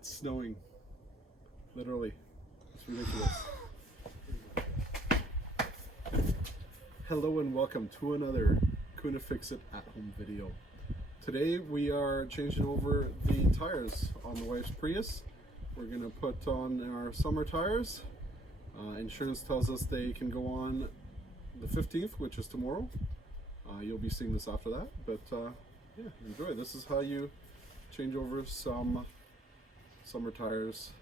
It's snowing. Literally. It's ridiculous. Hello and welcome to another Cunha Fix It at home video. Today we are changing over the tires on the wife's Prius. We're going to put on our summer tires. Insurance tells us they can go on the 15th, which is tomorrow. You'll be seeing this after that, but yeah, enjoy. This is how you change over some summer tires,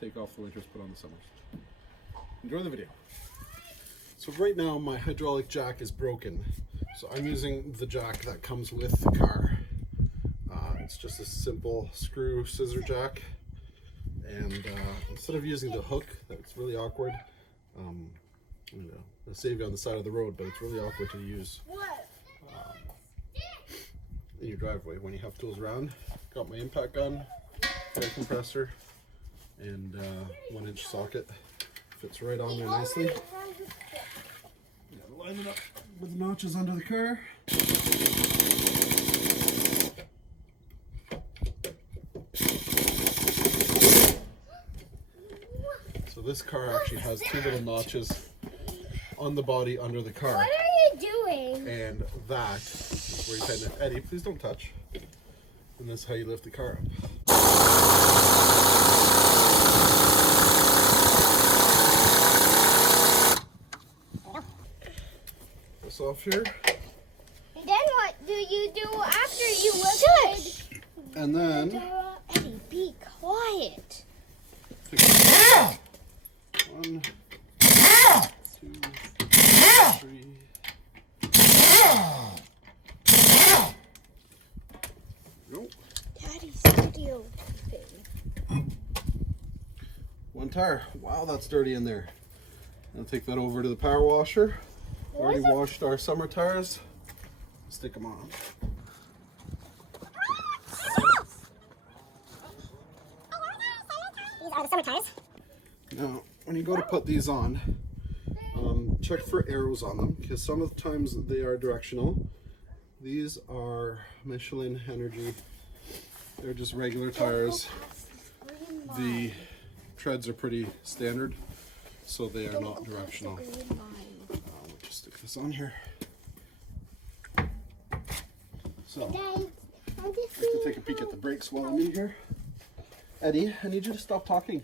take off the winters, put on the summers. Enjoy the video. So right now my hydraulic jack is broken, so I'm using the jack that comes with the car. It's just a simple screw scissor jack, and instead of using the hook, that's really awkward. I'll save you on the side of the road, but it's really awkward to use in your driveway when you have tools around. Got my impact gun, air compressor, and 1-inch socket. Fits right on there nicely. Yeah, line it up with the notches under the car. So this car actually has 2 little notches on the body under the car. What are you doing? And that is where you tighten it. Eddie, please don't touch. And that's how you lift the car up. This off here. And then what do you do after you lift it? And then Eddie, be quiet. 1, 2, 3. Nope. Daddy's video thing. 1 tire. Wow, that's dirty in there. I'll take that over to the power washer. Already washed our summer tires. Stick them on. These are the summer tires. Now, when you go to put these on, check for arrows on them, because some of the times they are directional. These are Michelin Energy. They're just regular tires. The treads are pretty standard, so they are not directional. We'll just stick this on here. So, I can take a peek at the brakes while I'm in here. Eddie, I need you to stop talking.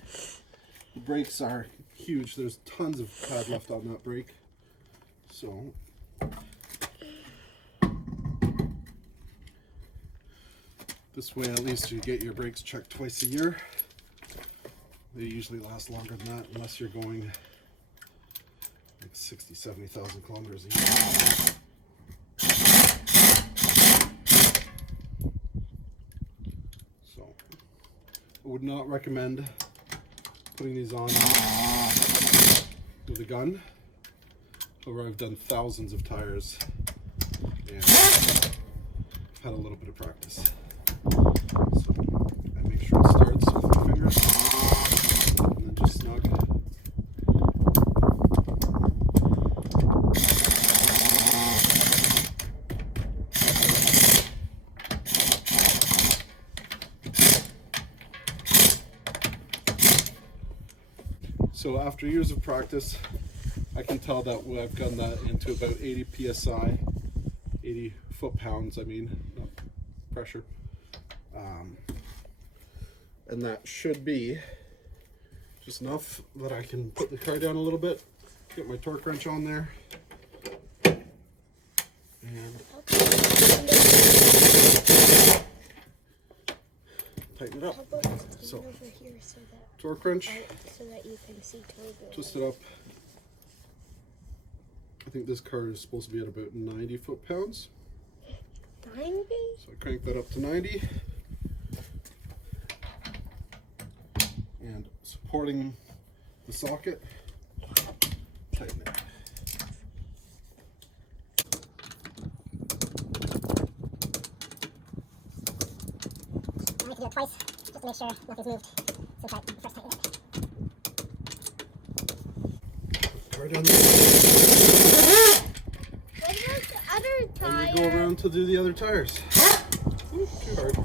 The brakes are huge. There's tons of pad left on that brake. So, this way at least you get your brakes checked twice a year. They usually last longer than that unless you're going like 60, 70,000 kilometers a year. So, I would not recommend putting these on with a gun. However, I've done thousands of tires and I've had a little bit of practice. So I make sure it starts with my fingers and then just snug. So after years of practice, I can tell that I've gotten that into about 80 psi, 80 foot-pounds, I mean, not pressure. And that should be just enough that I can put the car down a little bit, get my torque wrench on there, and tighten it up. So, torque wrench, so that you can see turbo. twist it up. I think this car is supposed to be at about 90 foot-pounds. 90? So I crank that up to 90. And supporting the socket, tighten it. I like to do it twice, just to make sure nothing's moved since I first tightened it. Right on there. What about the other tire? And we go around to do the other tires. Ooh, too hard.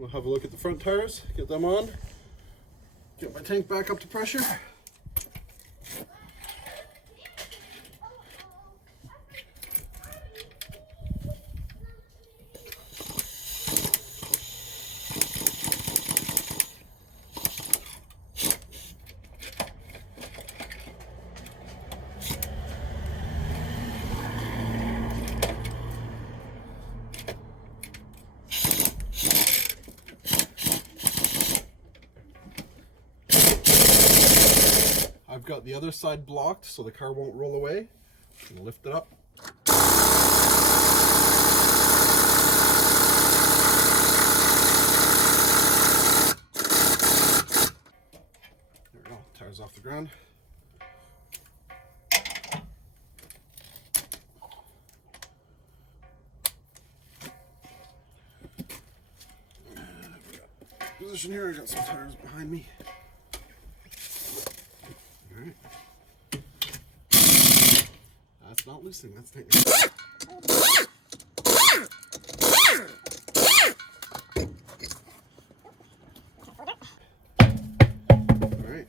We'll have a look at the front tires, get them on, get my tank back up to pressure. I've got the other side blocked so the car won't roll away. I'm gonna lift it up. There we go, tires off the ground. Position here, I got some tires behind me. Alright. That's not loosening, that's tightening. Alright.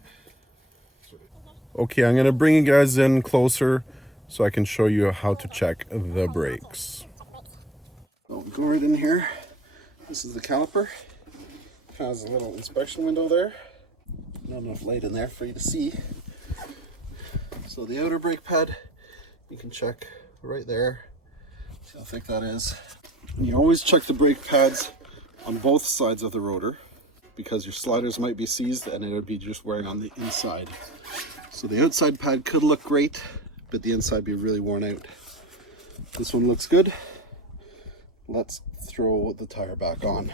Okay, I'm going to bring you guys in closer so I can show you how to check the brakes. So go right in here. This is the caliper. Has a little inspection window there. Not enough light in there for you to see. So the outer brake pad, you can check right there. See how thick that is. And you always check the brake pads on both sides of the rotor because your sliders might be seized and it would be just wearing on the inside. So the outside pad could look great, but the inside be really worn out. This one looks good. Let's throw the tire back on.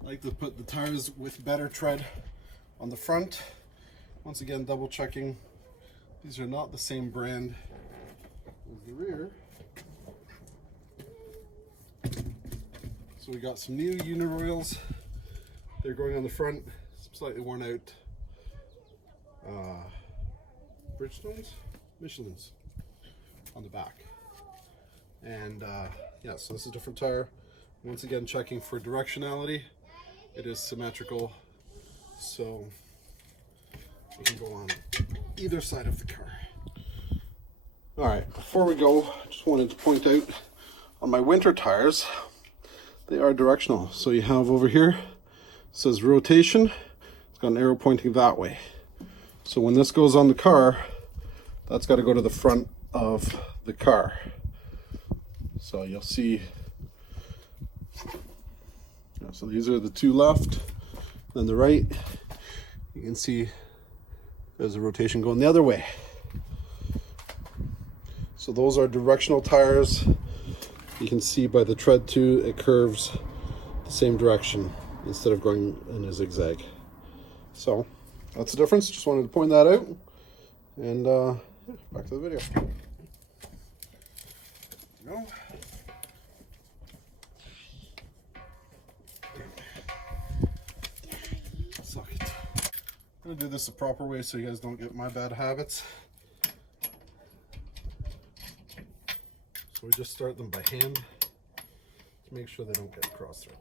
I like to put the tires with better tread on the front. Once again, double checking. These are not the same brand as the rear. So we got some new Uniroyals. They're going on the front, some slightly worn out Bridgestones, Michelin's on the back. And yeah, so this is a different tire. Once again, checking for directionality. It is symmetrical, so you can go on either side of the car. All right, before we go, I just wanted to point out on my winter tires, they are directional. So you have over here, it says rotation. It's got an arrow pointing that way. So when this goes on the car, that's got to go to the front of the car. So you'll see. So these are the two left, then the right. You can see there's a rotation going the other way. So those are directional tires. You can see by the tread too, it curves the same direction instead of going in a zigzag. So that's the difference. Just wanted to point that out. And back to the video. Go. Suck it. I'm gonna do this the proper way so you guys don't get my bad habits. So we just start them by hand to make sure they don't get cross-threaded.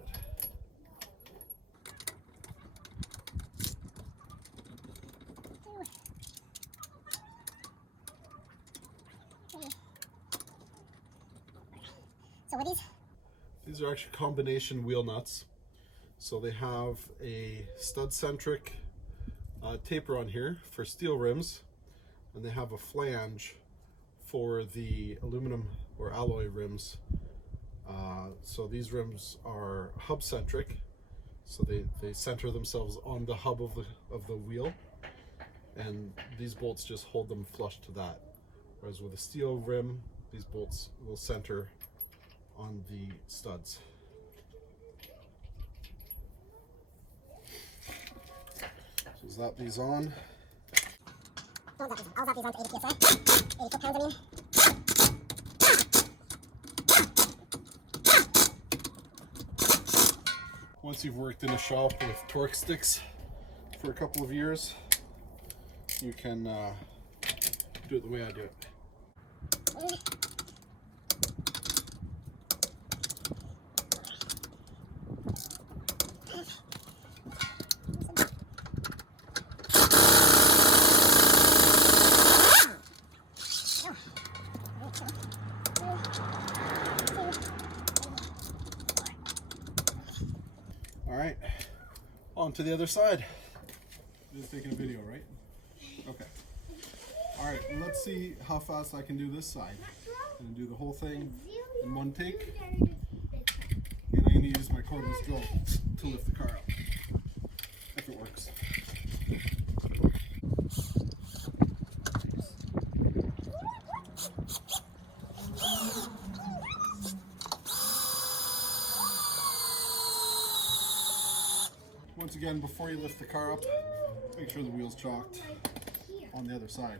So what is? These are actually combination wheel nuts. So they have a stud-centric taper on here for steel rims, and they have a flange for the aluminum or alloy rims. So these rims are hub-centric, so they center themselves on the hub of the wheel, and these bolts just hold them flush to that. Whereas with a steel rim, these bolts will center on the studs. So zap these on. Don't zap these on. I'll zap these on to 80 psi. 80 foot-pounds, I mean. Once you've worked in a shop with torque sticks for a couple of years, you can do it the way I do it. Alright, on to the other side. Just taking a video, right? Okay. Alright, let's see how fast I can do this side. I'm going to do the whole thing in one take. And I'm going to use my cordless drill to lift the car up. If it works. Once again, before you lift the car up, make sure the wheel's chalked on the other side.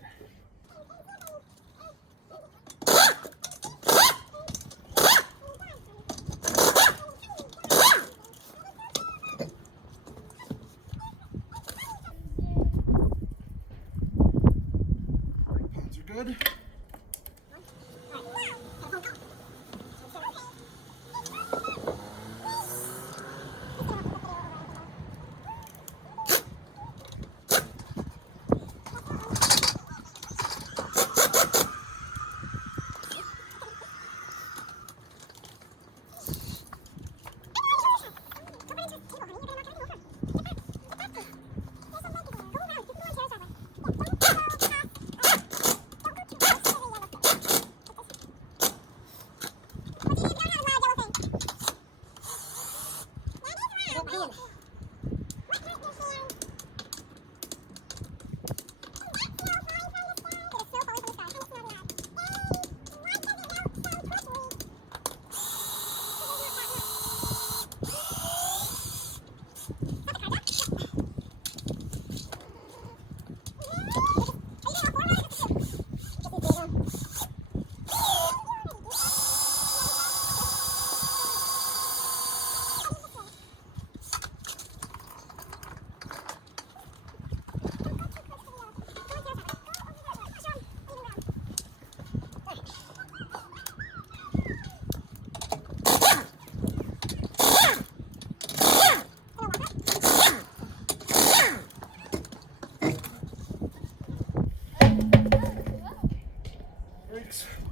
Pads are good.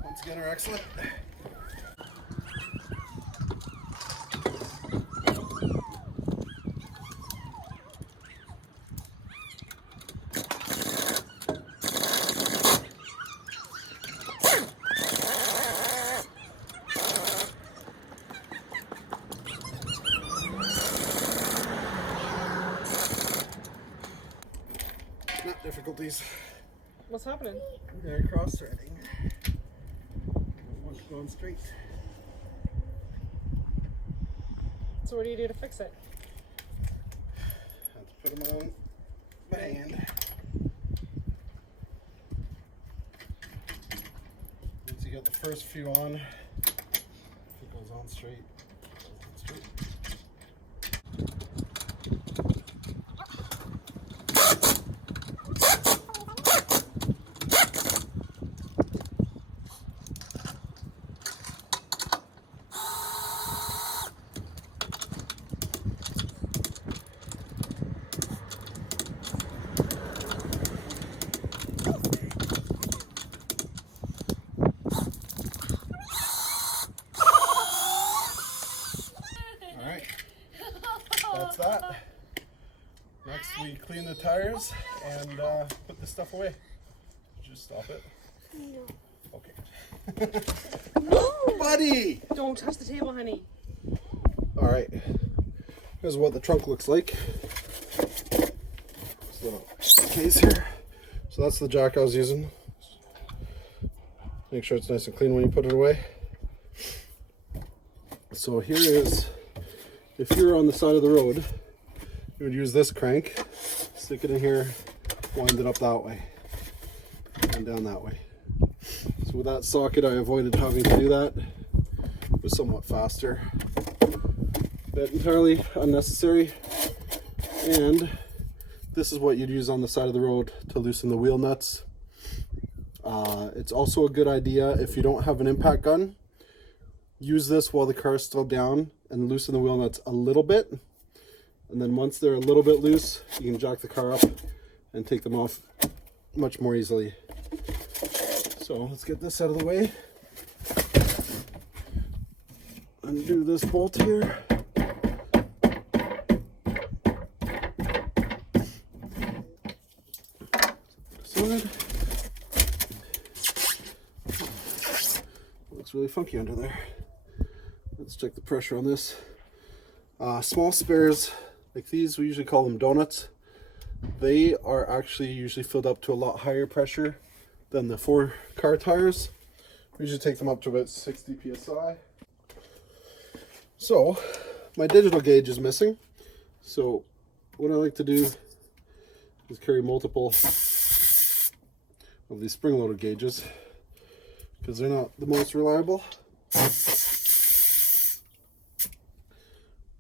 Once again are excellent. Not difficulties. What's happening? They're cross-threading. One's going straight. So what do you do to fix it? Have to put them on by hand. Once you get the first few on, if it goes on straight, it goes on straight. That's that. Next we clean the tires and put this stuff away. Just stop it. No. Okay. No! Buddy! Don't touch the table, honey. Alright. Here's what the trunk looks like. This little case here. So that's the jack I was using. Make sure it's nice and clean when you put it away. So here is, if you're on the side of the road, you would use this crank, stick it in here, wind it up that way, and down that way. So with that socket, I avoided having to do that. It was somewhat faster, but entirely unnecessary. And this is what you'd use on the side of the road to loosen the wheel nuts. It's also a good idea if you don't have an impact gun. Use this while the car is still down and loosen the wheel nuts a little bit. And then once they're a little bit loose, you can jack the car up and take them off much more easily. So let's get this out of the way. Undo this bolt here. side. Looks really funky under there. Let's check the pressure on this. Small spares like these, we usually call them donuts. They are actually usually filled up to a lot higher pressure than the 4-car tires. We usually take them up to about 60 psi. So my digital gauge is missing. So what I like to do is carry multiple of these spring-loaded gauges because they're not the most reliable.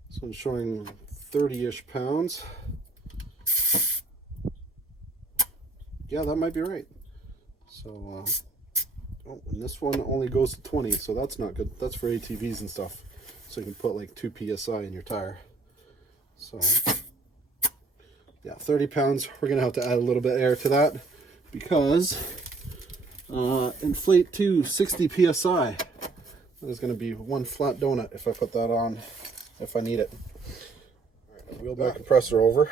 So I'm showing 30-ish pounds. Yeah, that might be right. So, oh, and this one only goes to 20, so that's not good. That's for ATVs and stuff. So you can put like 2 psi in your tire. So, yeah, 30 pounds. We're gonna have to add a little bit of air to that because inflate to 60 psi. There's gonna be one flat donut if I put that on, if I need it. All right, wheel my compressor over.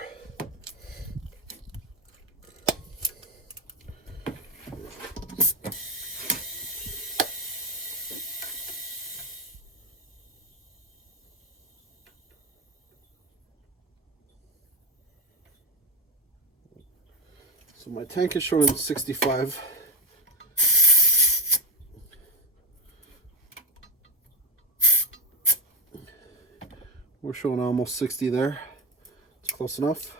So my tank is showing 65. We're showing almost 60 there. It's close enough.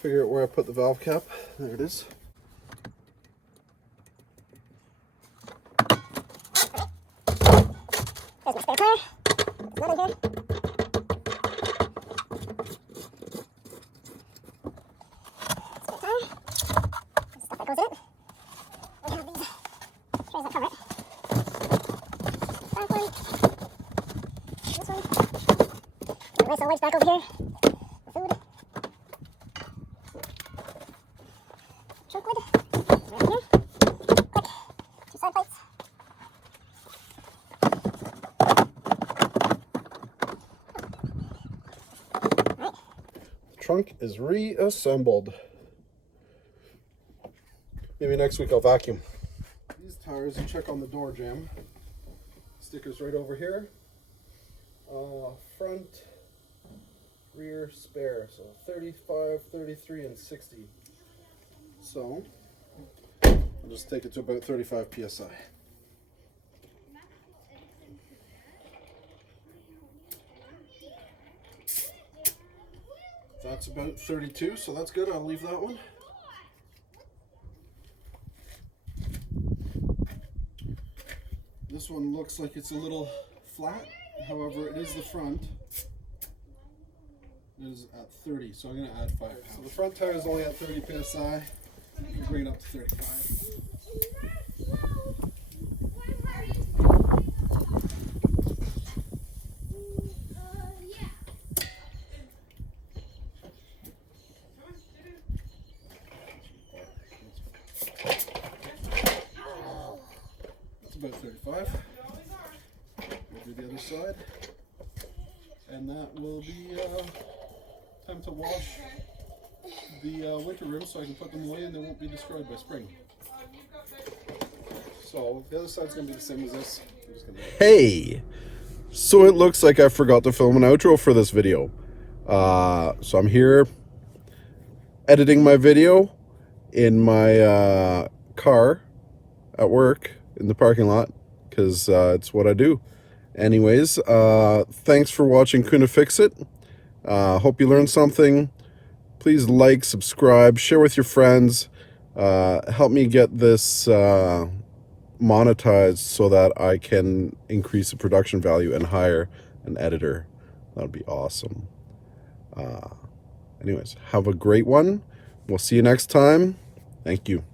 Figure out where I put the valve cap. There it is. There's my spare tire. There's another here. Nice old wedge back over here. Food. Choke lid. Right here. Quick. 2 side plates. Right. The trunk is reassembled. Maybe next week I'll vacuum. These tires, you check on the door jamb. Stickers right over here. Front, rear, spare. So 35, 33, and 60. So I'll just take it to about 35 psi. That's about 32, so that's good. I'll leave that one. This one looks like it's a little flat. However, it is the front. It is at 30, so I'm going to add 5 pounds. So the front tire is only at 30 psi. We'll bring it up to 35. That's about 35. We'll do the other side. And that will be time to wash the winter rooms so I can put them away and they won't be destroyed by spring. So the other side's going to be the same as this. Hey! So it looks like I forgot to film an outro for this video. So I'm here editing my video in my car at work in the parking lot because it's what I do. Anyways, thanks for watching Cunha Fix It. Hope you learned something. Please like, subscribe, share with your friends. Help me get this monetized so that I can increase the production value and hire an editor. That would be awesome. Anyways, have a great one. We'll see you next time. Thank you.